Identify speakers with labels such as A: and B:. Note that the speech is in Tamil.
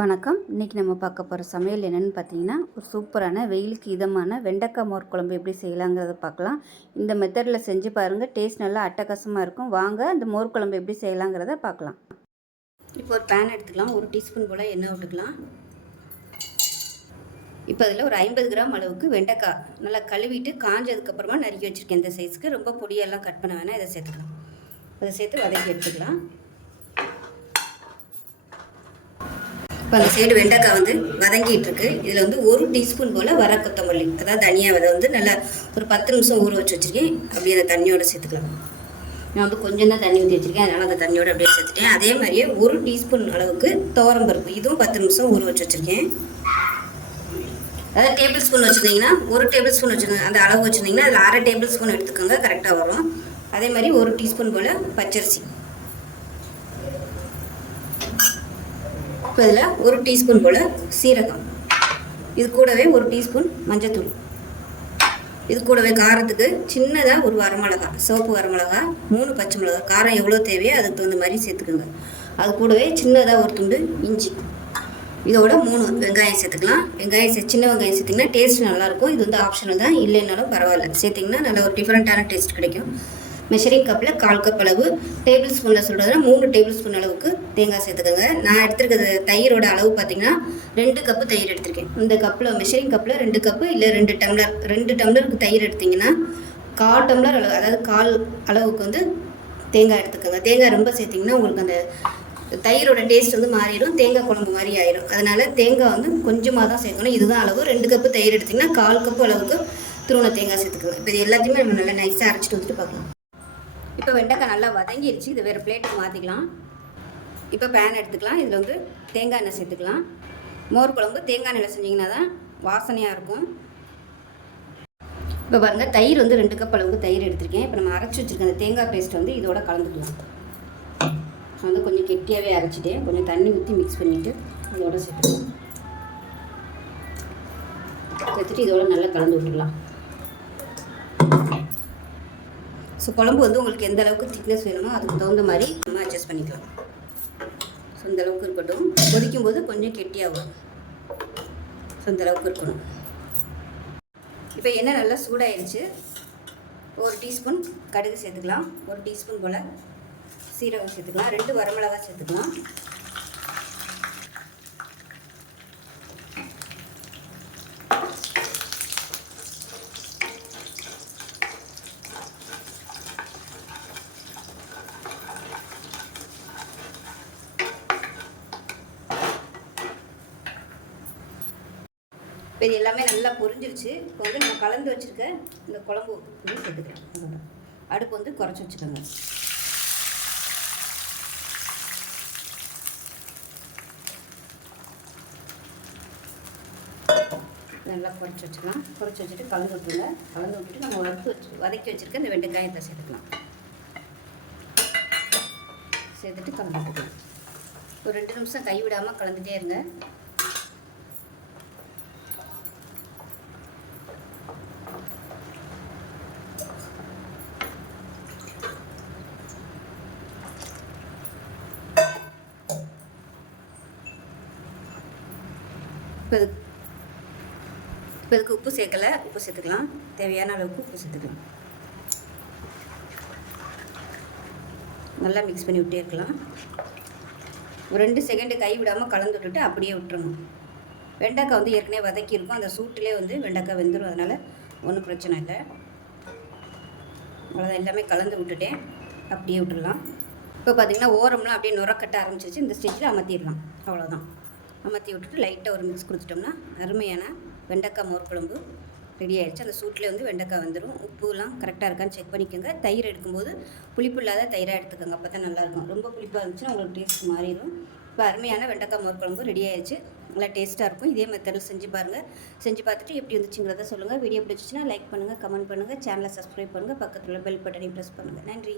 A: வணக்கம். இன்றைக்கி நம்ம பார்க்க போகிற சமையல் என்னென்னு பார்த்தீங்கன்னா ஒரு சூப்பரான வெயிலுக்கு இதமான வெண்டைக்காய் மோர் குழம்பு எப்படி செய்யலாங்கிறத பார்க்கலாம். இந்த மெத்தடில் செஞ்சு பாருங்கள் டேஸ்ட் நல்லா அட்டகாசமாக இருக்கும். வாங்க அந்த மோர் குழம்பு எப்படி செய்யலாங்கிறத பார்க்கலாம். இப்போ ஒரு பேன் எடுத்துக்கலாம். ஒரு டீஸ்பூன் போல் எண்ணெய் விட்டுக்கலாம். இப்போ அதில் ஒரு ஐம்பது கிராம் அளவுக்கு வெண்டைக்காய் நல்லா கழுவிட்டு காஞ்சதுக்கப்புறமா நறுக்கி வச்சுருக்கேன். இந்த சைஸ்க்கு ரொம்ப பொடியெல்லாம் கட் பண்ண வேணால் இதை சேர்த்துக்கலாம். அதை சேர்த்து வதக்கி எடுத்துக்கலாம். இப்போ அந்த சைடு வெண்டைக்காய் வந்து வதங்கிட்டு இருக்கு இதில் வந்து ஒரு டீஸ்பூன் போல் வர கொத்தமல்லி. அதாவது தனியாக விதை வந்து நல்லா ஒரு பத்து நிமிஷம் ஊற வச்சு வச்சுருக்கேன். அப்படியே அந்த தண்ணியோட சேர்த்துக்கலாம். நான் வந்து கொஞ்சம் தான் தண்ணி ஊற்றி வச்சுருக்கேன். அதனால் அந்த தண்ணியோட அப்படியே சேர்த்துட்டேன். அதே மாதிரியே ஒரு டீஸ்பூன் அளவுக்கு துவரம் பருப்பு. இதுவும் பத்து நிமிஷம் ஊற வச்சு வச்சுருக்கேன். அதாவது டேபிள் ஸ்பூன் வச்சுருந்தீங்கன்னா ஒரு டேபிள் ஸ்பூன் வச்சுருங்க. அந்த அளவு வச்சுருந்தீங்கன்னா அதில் அரை டேபிள் ஸ்பூன் எடுத்துக்கோங்க. கரெக்டாக வரும். அதே மாதிரி ஒரு டீஸ்பூன் போல் பச்சரிசி. இப்போ இதில் ஒரு டீஸ்பூன் போல் சீரகம். இது கூடவே ஒரு டீஸ்பூன் மஞ்சத்தூள். இது கூடவே காரத்துக்கு சின்னதாக ஒரு வரமிளகா சிவப்பு வரமிளகா மூணு பச்சை மிளகா. காரம் எவ்வளோ தேவையோ அதுக்கு தகுந்த மாதிரி சேர்த்துக்கோங்க. அது கூடவே சின்னதாக ஒரு துண்டு இஞ்சி. இதோட மூணு வெங்காயம் சேர்த்துக்கலாம். வெங்காயம் சே சின்ன வெங்காயம் சேர்த்திங்கன்னா டேஸ்ட் நல்லாயிருக்கும் இது வந்து ஆப்ஷனல் தான். இல்லைன்னாலும் பரவாயில்ல. சேர்த்திங்கன்னா நல்ல ஒரு டிஃப்ரெண்ட்டான டேஸ்ட் கிடைக்கும். மெஷரிங் கப்பில் கால் கப் அளவு டேபிள் ஸ்பூனில் சொல்கிறதுனா மூணு டேபிள் ஸ்பூன் அளவுக்கு தேங்காய் சேர்த்துக்கோங்க. நான் எடுத்துருக்கிறது தயிரோட அளவு பார்த்தீங்கன்னா ரெண்டு கப்பு தயிர் எடுத்திருக்கேன். இந்த கப்பில் மெஷரிங் கப்பில் ரெண்டு கப்பு இல்லை ரெண்டு டம்ளர் ரெண்டு டம்ளருக்கு தயிர் எடுத்திங்கன்னா கால் டம்ளர் அளவு அதாவது கால் அளவுக்கு வந்து தேங்காய் எடுத்துக்கோங்க. தேங்காய் ரொம்ப சேர்த்திங்கன்னா உங்களுக்கு அந்த தயிரோட டேஸ்ட் வந்து மாறிடும் தேங்காய் குழம்பு மாதிரி ஆயிடும் அதனால் தேங்காய் வந்து கொஞ்சமாக தான் சேர்க்கணும். இதுதான் அளவு. ரெண்டு கப்பு தயிர் எடுத்திங்கன்னா கால் கப்பு அளவுக்கு திருவண்ண தேங்காய் சேர்த்துக்கோங்க. இப்போ இது எல்லாத்தையுமே நம்ம நல்லா நைஸாக அரைச்சிட்டு வந்துட்டு பார்க்கலாம். இப்போ வெண்டைக்காய் நல்லா வதங்கிடுச்சு இதை வேறு பிளேட்டுக்கு மாற்றிக்கலாம் இப்போ பேன் எடுத்துக்கலாம். இதில் வந்து தேங்காய் எண்ணெய் சேர்த்துக்கலாம். மோர் குழம்பு தேங்காய் எண்ணெயில் செஞ்சிங்கன்னா தான் வாசனையாக இருக்கும். இப்போ பாருங்கள் தயிர் வந்து ரெண்டு கப் அளவுக்கு தயிர் எடுத்திருக்கேன். இப்போ நம்ம அரைச்சி வச்சுருக்க அந்த தேங்காய் பேஸ்ட் வந்து இதோட கலந்துக்கலாம். வந்து கொஞ்சம் கெட்டியாகவே அரைச்சிட்டேன். கொஞ்சம் தண்ணி ஊற்றி மிக்ஸ் பண்ணிவிட்டு இதோட சேர்த்துக்கலாம். சேர்த்துட்டு இதோட நல்லா கலந்து விட்டுக்கலாம். ஸோ குழம்பு வந்து உங்களுக்கு எந்த அளவுக்கு திக்னஸ் வேணுமோ அதுக்கு தகுந்த மாதிரி நம்ம அட்ஜஸ்ட் பண்ணிக்கலாம். ஸோ இந்த அளவுக்கு இருக்கட்டும். கொதிக்கும் போது கொஞ்சம் கெட்டியாகும் ஸோ இந்த அளவுக்கு இருக்கணும். இப்போ எண்ணெய் நல்லா சூடாயிருச்சு. ஒரு டீஸ்பூன் கடுகு சேர்த்துக்கலாம். ஒரு டீஸ்பூன் போல் சீரகம் சேர்த்துக்கலாம். ரெண்டு வரமிளகா சேர்த்துக்கலாம். சரி இது எல்லாமே நல்லா பொரிஞ்சிருச்சு. இப்போ வந்து நம்ம கலந்து வச்சுருக்க இந்த குழம்பு வந்து சேர்த்துக்கலாம் அடுப்பு வந்து குறைச்சி வச்சுக்கோங்க. நல்லா குறைச்சி வச்சுக்கலாம். குறைச்சி வச்சுட்டு கலந்து விட்டுருங்க. கலந்து விட்டுட்டு நம்ம வறுத்து வச்சு வதக்கி வச்சுருக்க இந்த வெண்டைக்காயத்தை சேர்த்துக்கலாம். சேர்த்துட்டு கலந்து விட்டுக்கலாம். ஒரு ரெண்டு நிமிஷம் கைவிடாமல் கலந்துகிட்டே இருங்க. இப்போ இது இப்போ இதுக்கு உப்பு சேர்க்கலை. உப்பு சேர்த்துக்கலாம். தேவையான அளவுக்கு உப்பு சேர்த்துக்கலாம். நல்லா மிக்ஸ் பண்ணி விட்டே இருக்கலாம். ஒரு ரெண்டு செகண்டு கை விடாமல் கலந்து விட்டுட்டு அப்படியே விட்டுறணும். வெண்டைக்காய் வந்து ஏற்கனவே வதக்கியிருக்கும். அந்த சூட்டிலே வந்து வெண்டைக்காய் வெந்துடும் அதனால் ஒன்றும் பிரச்சனை இல்லை. அவ்வளோதான் எல்லாமே கலந்து விட்டுட்டேன். அப்படியே விட்டுடலாம். இப்போ பார்த்திங்கன்னா ஓரம்லாம் அப்படியே நுரக்கட்ட ஆரம்பிச்சிச்சு இந்த ஸ்டேஜில் அமர்த்திடலாம். அவ்வளோதான் அமர்த்தி விட்டுட்டு லைட்டாக ஒரு மிக்ஸ் கொடுத்துட்டோம்னா அருமையான வெண்டைக்காய் மோர் குழம்பு ரெடி ஆகிடுச்சு அந்த சூட்டில் வந்து வெண்டைக்காய் வந்துடும் உப்புலாம் கரெக்டாக இருக்கான்னு செக் பண்ணிக்கோங்க. தயிர் எடுக்கும்போது புளிப்பு இல்லாத தயிராக எடுத்துக்கோங்க. அப்போ தான் நல்லாயிருக்கும் ரொம்ப புளிப்பாக இருந்துச்சுன்னா உங்களுக்கு டேஸ்ட் மாறிடும். இப்போ அருமையான வெண்டைக்காய் மோர் குழம்பு ரெடி ஆயிடுச்சு. நல்லா டேஸ்ட்டாக இருக்கும். இதே மெத்தடில் செஞ்சு பாருங்கள் செஞ்சு பார்த்துட்டு எப்படி வந்துச்சுங்கிறத சொல்லுங்கள் வீடியோ பிடிச்சிச்சின்னா லைக் பண்ணுங்கள் கமெண்ட் பண்ணுங்கள் சேனலை சப்ஸ்கிரைப் பண்ணுங்கள் பக்கத்தில் பெல் பட்டனையும் ப்ரெஸ் பண்ணுங்கள் நன்றி.